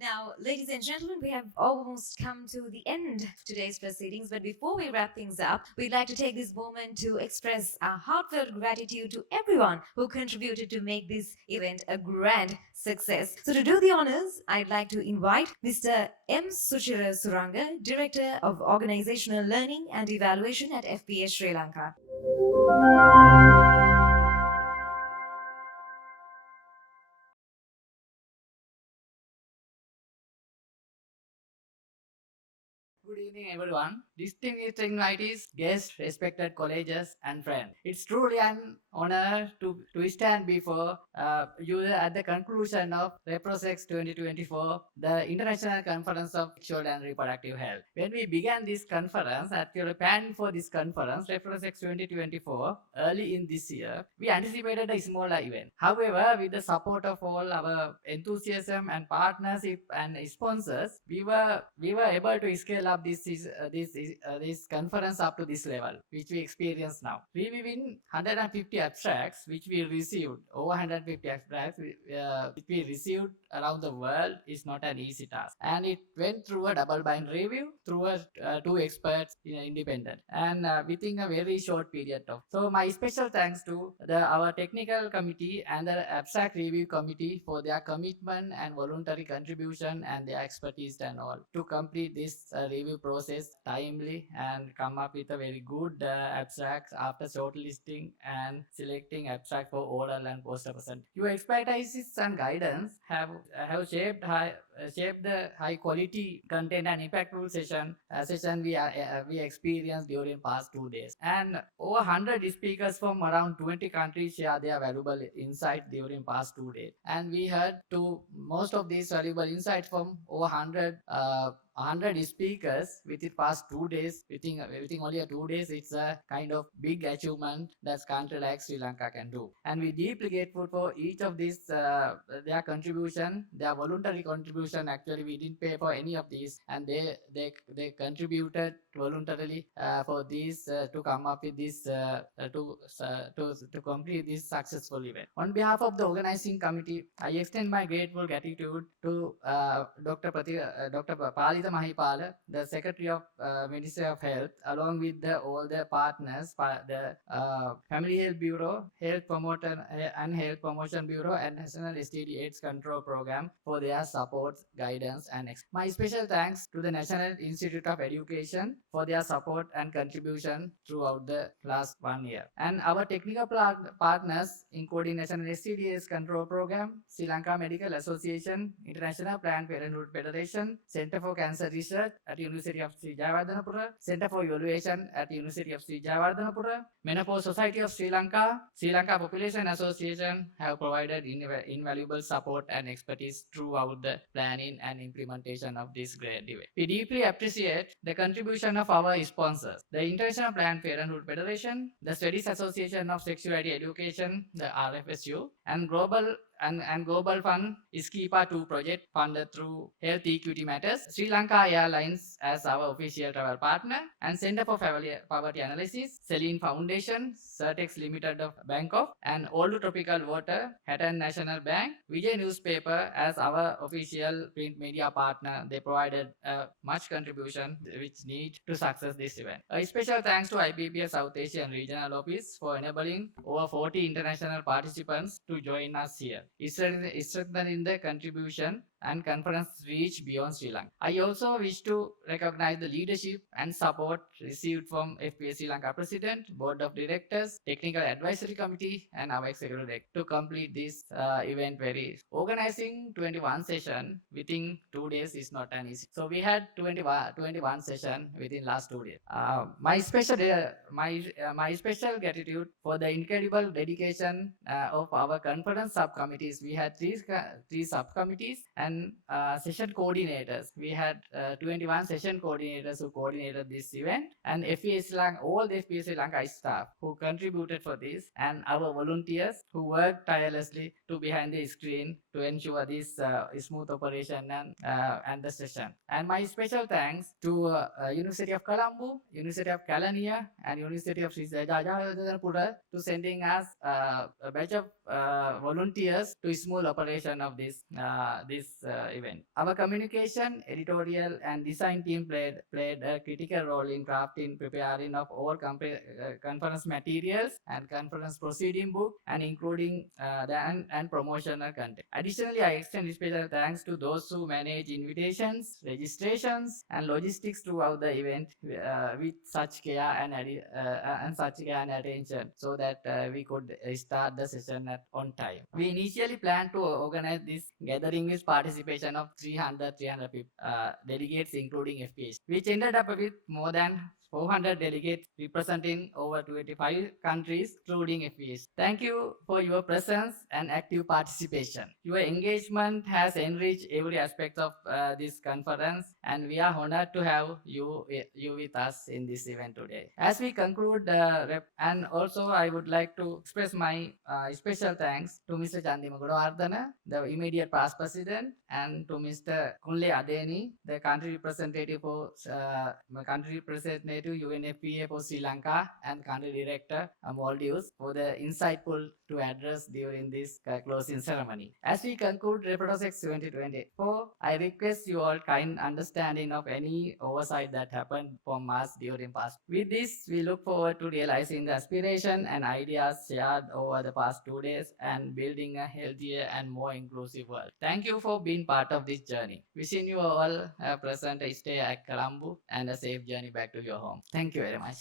Now, ladies and gentlemen, we have almost come to the end of today's proceedings. But before we wrap things up, we'd like to take this moment to express our heartfelt gratitude to everyone who contributed to make this event a grand success. So, to do the honors, I'd like to invite Mr. M. Suchira Suranga, Director of Organizational Learning and Evaluation at FPA Sri Lanka. Good evening, everyone. Distinguished invitees, guests, respected colleagues, and friends. It's truly an honor to stand before you at the conclusion of ReproSex 2024, the International Conference of Sexual and Reproductive Health. When we began this conference, actually planning for this conference, ReproSex 2024, early in this year, we anticipated a smaller event. However, with the support of all our enthusiasm and partnership and sponsors, we were able to scale up this conference up to this level, which we experience now. Reviewing 150 abstracts, which we received, over 150 abstracts, which we received around the world, is not an easy task. And it went through a double-blind review through two experts in independent, and within a very short period of. So my special thanks to our technical committee and the abstract review committee for their commitment and voluntary contribution and their expertise and all to complete this review process timely and come up with a very good abstracts after shortlisting and selecting abstract for oral and poster present. Your expertise and guidance have shaped the high quality content and impactful session we experienced during past 2 days, and over 100 speakers from around 20 countries share their valuable insight during past 2 days, and we heard to most of these valuable insights from over 100 speakers within past 2 days. Within only 2 days, it's a kind of big achievement that country like Sri Lanka can do. And we deeply grateful for each of these their contribution, their voluntary contribution. Actually, we didn't pay for any of these, and they contributed voluntarily for this to come up with this to complete this successful event. On behalf of the organizing committee, I extend my grateful gratitude to Dr. Palita Mahipala, the Secretary of Ministry of Health, along with all the partners, the Family Health Bureau, Health Promoter and Health Promotion Bureau, and National STD AIDS Control Program for their support, guidance, and my special thanks to the National Institute of Education for their support and contribution throughout the last 1 year. And our technical partners, including National STDs Control Program, Sri Lanka Medical Association, International Planned Parenthood Federation, Center for Cancer Research at University of Sri Jayawardhanapura, Center for Evaluation at University of Sri Jayawardhanapura, Menopause Society of Sri Lanka Population Association have provided invaluable support and expertise throughout the planning and implementation of this great event. We deeply appreciate the contribution of our sponsors, the International Planned Parenthood Federation, the Studies Association of Sexuality Education, the RFSU, and Global Fund Skipa 2 project funded through Health Equity Matters, Sri Lanka Airlines as our official travel partner, and Center for Poverty Analysis, Celine Foundation, Certex Limited of Bangkok, and Olu Tropical Water, Hatton National Bank, Vijay Newspaper as our official print media partner. They provided much contribution which need to success this event. A special thanks to IPPS South Asian Regional Office for enabling over 40 international participants to join us here. It's strengthening the contribution and conference reach beyond Sri Lanka. I also wish to recognize the leadership and support received from FPA Sri Lanka President, Board of Directors, Technical Advisory Committee, and our Executive Director to complete this event very. Organizing 21 session within 2 days is not an easy. So we had 21 session within last 2 days. My special gratitude for the incredible dedication of our conference subcommittees. We had three subcommittees and session coordinators. We had 21 session coordinators who coordinated this event, and all the FPA Sri Lanka staff who contributed for this, and our volunteers who worked tirelessly to behind the screen to ensure this smooth operation and the session. And my special thanks to University of Colombo, University of Kelaniya, and University of Sri Jayawardhanapura to sending us a batch of volunteers years to smooth operation of this event. Our communication, editorial, and design team played a critical role in crafting, preparing of all conference materials and conference proceeding book, and including and promotional content. Additionally, I extend special thanks to those who manage invitations, registrations, and logistics throughout the event with such care and such care and attention, so that we could start the session on time. We initially planned to organize this gathering with participation of 300 people, delegates, including FPH, which ended up with more than 400 delegates representing over 25 countries, including FES. Thank you for your presence and active participation. Your engagement has enriched every aspect of this conference, and we are honored to have you with us in this event today. As we conclude and also I would like to express my special thanks to Mr. Chandima Gudawardana, the immediate past president, and to Mr. Kunle Adeni, the country representative UNFPA for Sri Lanka and country director Maldives, for the insightful to address during this closing ceremony. As we conclude ReproSex 2024, I request you all kind understanding of any oversight that happened from us during past. With this, we look forward to realizing the aspiration and ideas shared over the past 2 days and building a healthier and more inclusive world. Thank you for being part of this journey. Wishing you all a pleasant stay at Colombo and a safe journey back to your home. Thank you very much.